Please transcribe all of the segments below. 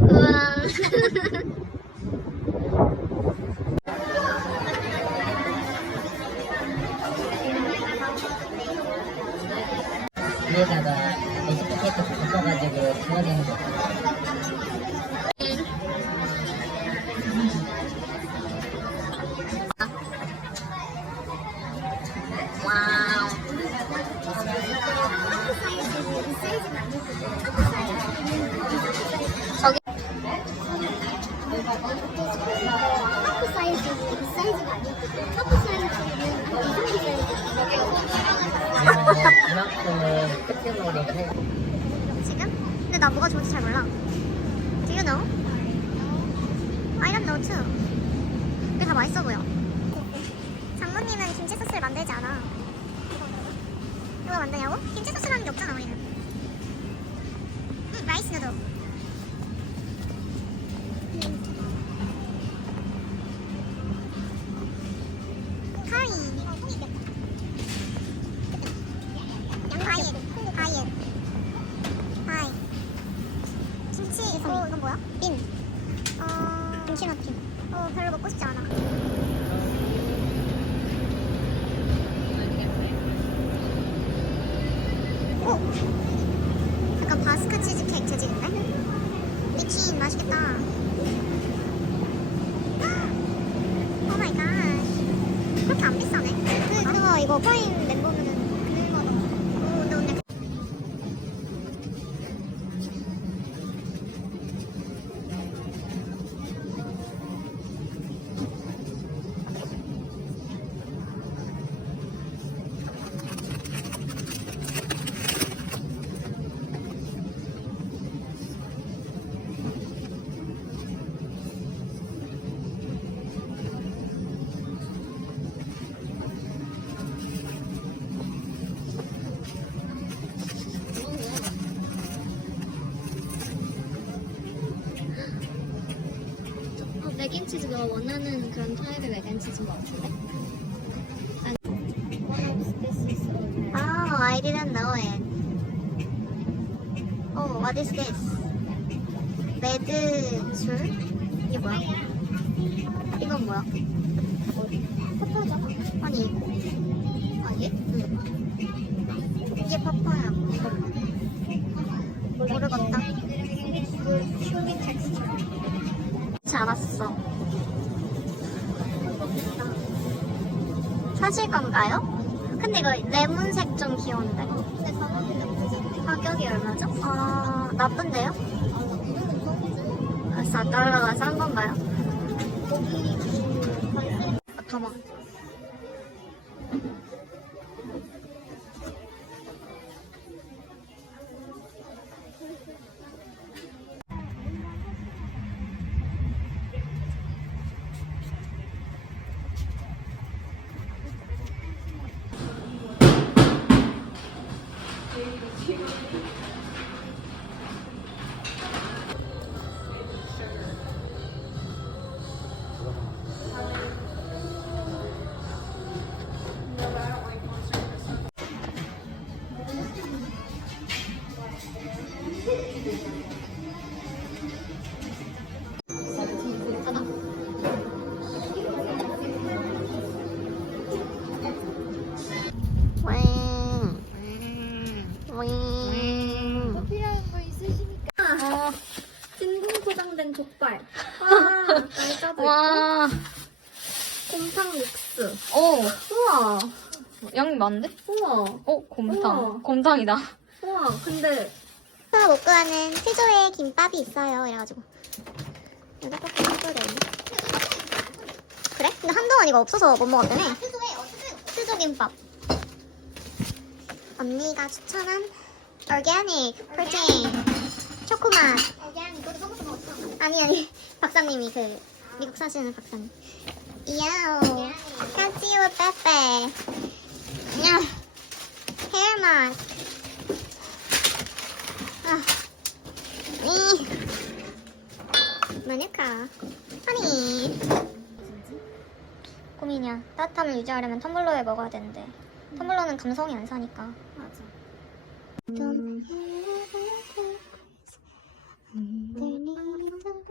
우와. 위에다가 베이직 포테이토 볶아가지고 구워내는 거. Too. 근데 다 맛있어 보여. 장모님은 김치 소스를 만들지 않아. 누가 만드냐고? 김치 소스라는 게 없잖아 우리는. 응, 라이스 누들. 별로 먹고 싶지 않아. 오! 약간 바스크 치즈케이크 재질인데? 미친, 맛있겠다. 오 마이 갓. 그렇게 안 비싸네. 그, 그거 이거 멤 너 원하는 그런 타입의 맥앤치즈인 것 같은데? Oh, I didn't know it. Oh, what is this? 매드 술? 이게 뭐야? 이건 뭐야? 파파야죠. 아니, 이거. 아, 얘? 응. 이게 파파야. 모르겠다. 사실 건가요? 근데 이거 레몬색 좀 귀여운데. 근데 가격이 나쁘지 가격이 얼마죠? 아, 나쁜데요? 아, 4달러가 싼 건가요? 아, 담아. 웽. 웽. 필요한 거 있으시 포장된 족발. 와 날짜도 와. 있고. 곰탕 믹스 오, 우와 양이 많은데? 우와 어, 곰탕. 우와. 곰탕이다. 우와 근데 제가 못 구하는 태조의 김밥이 있어요. 이래가지고. 여기 꼭 태조가 있네. 그래? 근데 한동안 이거 없어서 못 먹었다며. 태조 김밥. 언니가 추천한 organic 프로틴 초코맛. 아니 아니 박사님이 그 미국 사시는 박사님. 이야오. 카치오 빼빼. 야. 헤어맛. 아. 이. 마늘카. 하니. 고민이야. 따뜻함을 유지하려면 텀블러에 먹어야 되는데. 텀블러는 감성이 안 사니까. 맞아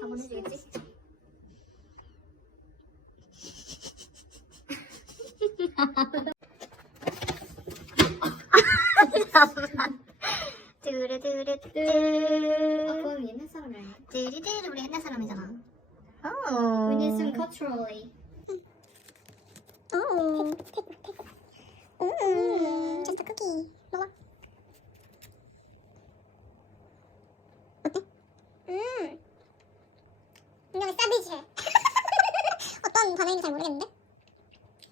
ever mind. 얘기지? 아, 그건 옛날 사람이 아닌데. 뚜르뚜르 우리 옛날 사람이잖아 We need some 오 culturally. 오 음, just a cookie. 먹어. 어때? 음. 굉장히 싸비지해. 어떤 반응인지 잘 모르겠는데? 음,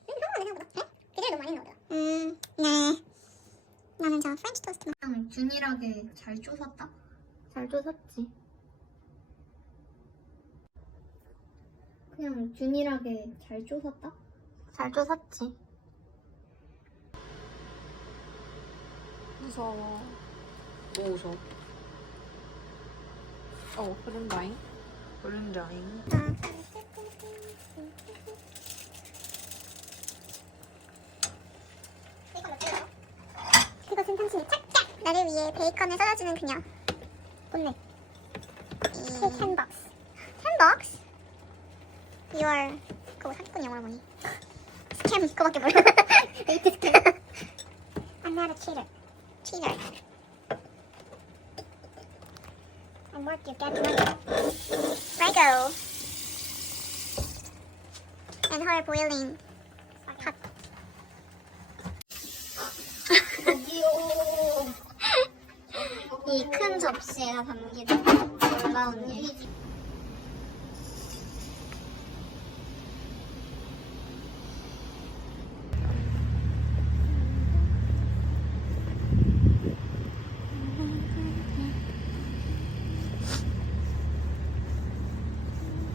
한번만 생각보다. 그래? 기대를 너무 많이 넣어요. 음, 네. 나는 저 프렌치 토스트. 그냥 균일하게 잘 쪼샀다? 잘 쪼샀지. 그냥 균일하게 잘 쪼샀다? 잘 쪼샀지. 무서워. 뭐 무서워? 어, 그런다잉. 그런다잉. 그것은 당신이 착착 나를 위해 베이컨을 썰어주는 그녀. 본넷. 이 캔박스. 캔박스? 2월 그거 사기꾼 영화를 보니. 스캠 그거밖에 몰라. 데이트 스캠. I'm not a cheater. Cheater. I'm worth you get money. Lego. And her boiling 이 큰 접시에 다 담기는 놀라운 일.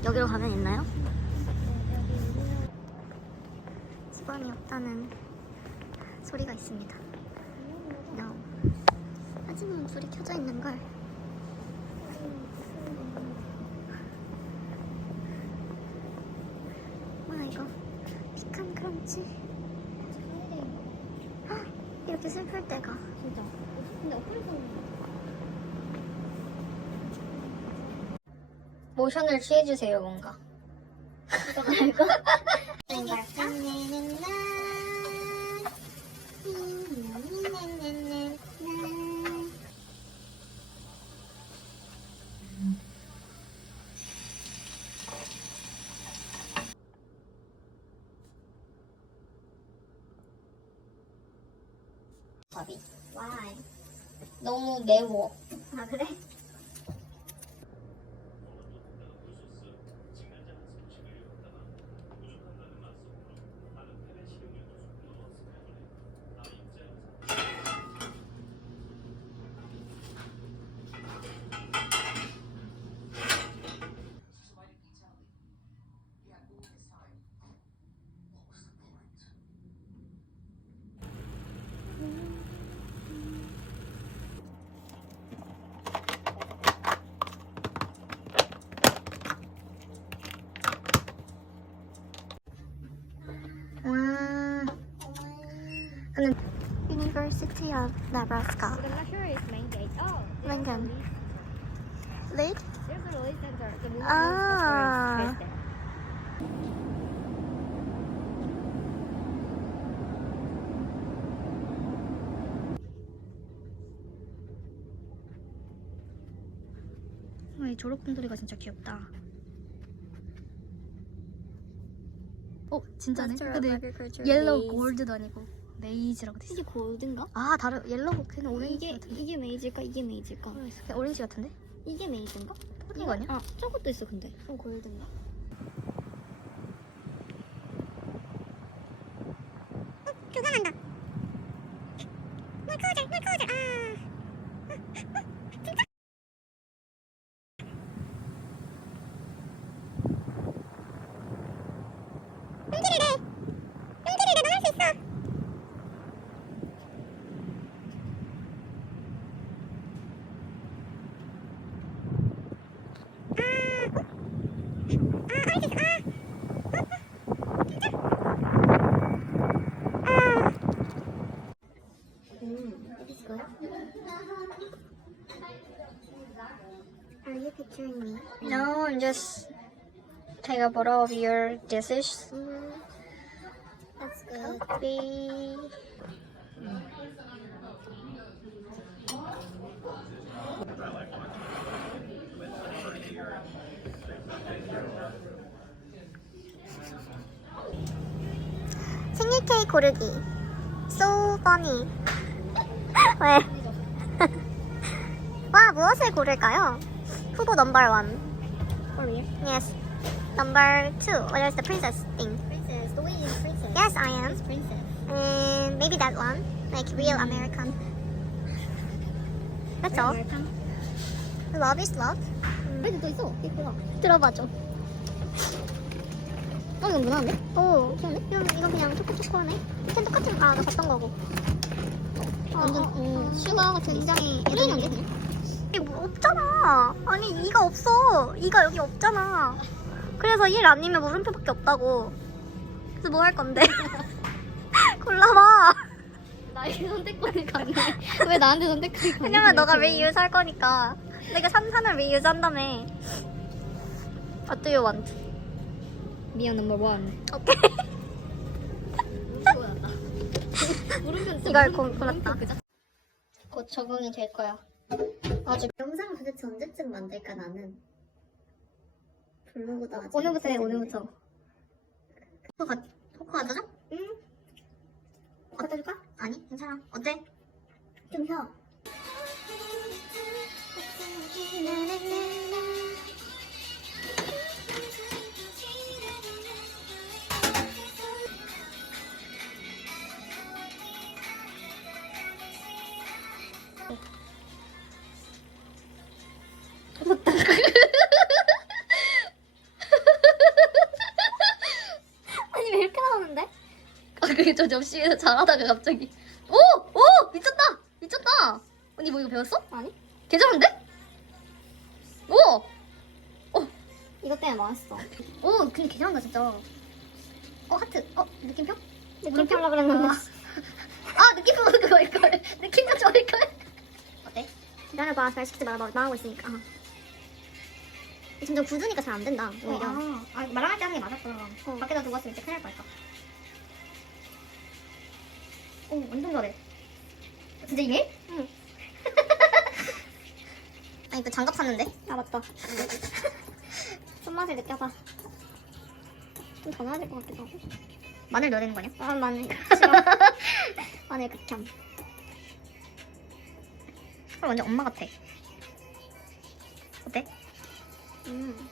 여기로 가면 있나요? 직원이 없다는 소리가 있습니다. 하지만 불이 켜져 있는 걸. 뭐야 이거? 피칸 크런치. 헉, 이렇게 슬플 때가. 진짜. 근데 어플에서 모션을 취해주세요 뭔가. 이거 말고. 걸 끝내는 날. 밥이. Why? 너무 매워. 아 그래? Of Nebraska. I'm not sure it's main gate. Oh, there's Lincoln. Late? There's a release center. The movie Ah. is. 와, 이 졸업공들이가 진짜 귀엽다. 어, 진짜네. 근데 옐로우 골드도 아니고 메이지라고 돼 있어. 이게 골드인가? 아, 다른 옐로우 걔는 오렌지 이게 같은데. 이게 메이지일까? 이게 메이지일까? 모르겠어. 그냥 오렌지 같은데? 이게 메이지인가? 똑같은 거 아니야? 아 저것도 있어 근데. 어 골드인가? 그거 난다. 물 꽂아, 물 꽂아. 아. 진짜? 용기를 내. 용기를 내. 너 할 수 있어. 음, picturing me? No, I'm just take a photo of your dishes. That's good. Coffee. 생일 케이크 고르기. So funny. 왜? 와, 무엇을 고를까요? 후보 넘버 원. For me. Yes. Number two. What is the princess thing? Princess. The way is princess. Yes, I am. princess. And maybe that one. Like real American. That's all. Love is love. 여기 또 있어. 이거야. 들어봐줘. 어, 이건 무난한데? 오, 이건, 이건 그냥 초코초코하네. 밑에 똑같은, 아, 나 봤던 거고. 어, 완전 어, 음, 어. 슈가 같은 굉장히 플레인한데 그냥? 이게 뭐 없잖아. 아니, 이가 없어. 이가 여기 없잖아. 그래서 1 아니면 물음표밖에 없다고. 그래서 뭐 할 건데? 골라봐. 나에게 선택권을 갖네. 왜 나한테 선택권을 갖네? 왜냐면 너가 reuse 할 거니까. 내가 산산을 reuse 한다며. What do you want? 미안 넘버 원. 오케이. 이걸 고- 골랐다. 곧 적응이 될 거야. 아직 영상 도대체 언제쯤 만들까 나는 블로그도 아직 오늘부터 해. 오늘부터. 토크 가 토크 가자죠? 응 갖다 줄까? 아니 괜찮아 어때? 좀 쉬어 그게 저 접시에서 잘하다가 갑자기. 오! 오! 미쳤다! 미쳤다! 언니 뭐 이거 배웠어? 아니 괜찮은데? 오! 이것 때문에 망했어 오, 그냥 괜찮다, 진짜. 어, 하트. 어, 느낌표? 느낌표 하려고 그랬는데 아, 느낌표 그거 이걸. 느낌표 좋아할 걸. 어때? 기다려봐 잘 시키지 말아 나 나오고 있으니까 점점 굳으니까 잘 안 된다 오히려 아, 아, 말할 때 하는 게 맞았구나. 어. 밖에다 두고 왔으면 이제 큰일 날 뻔했다. 오, 완전 잘해. 진짜 이게? 응. 아니 그 장갑 샀는데? 아 맞다 손맛을 느껴봐 좀더될것 같기도 하고 마늘 넣어야 되는 거 아니야? 아 마늘 싫어 마늘 극혐 헐, 완전 엄마 같아. 어때? 음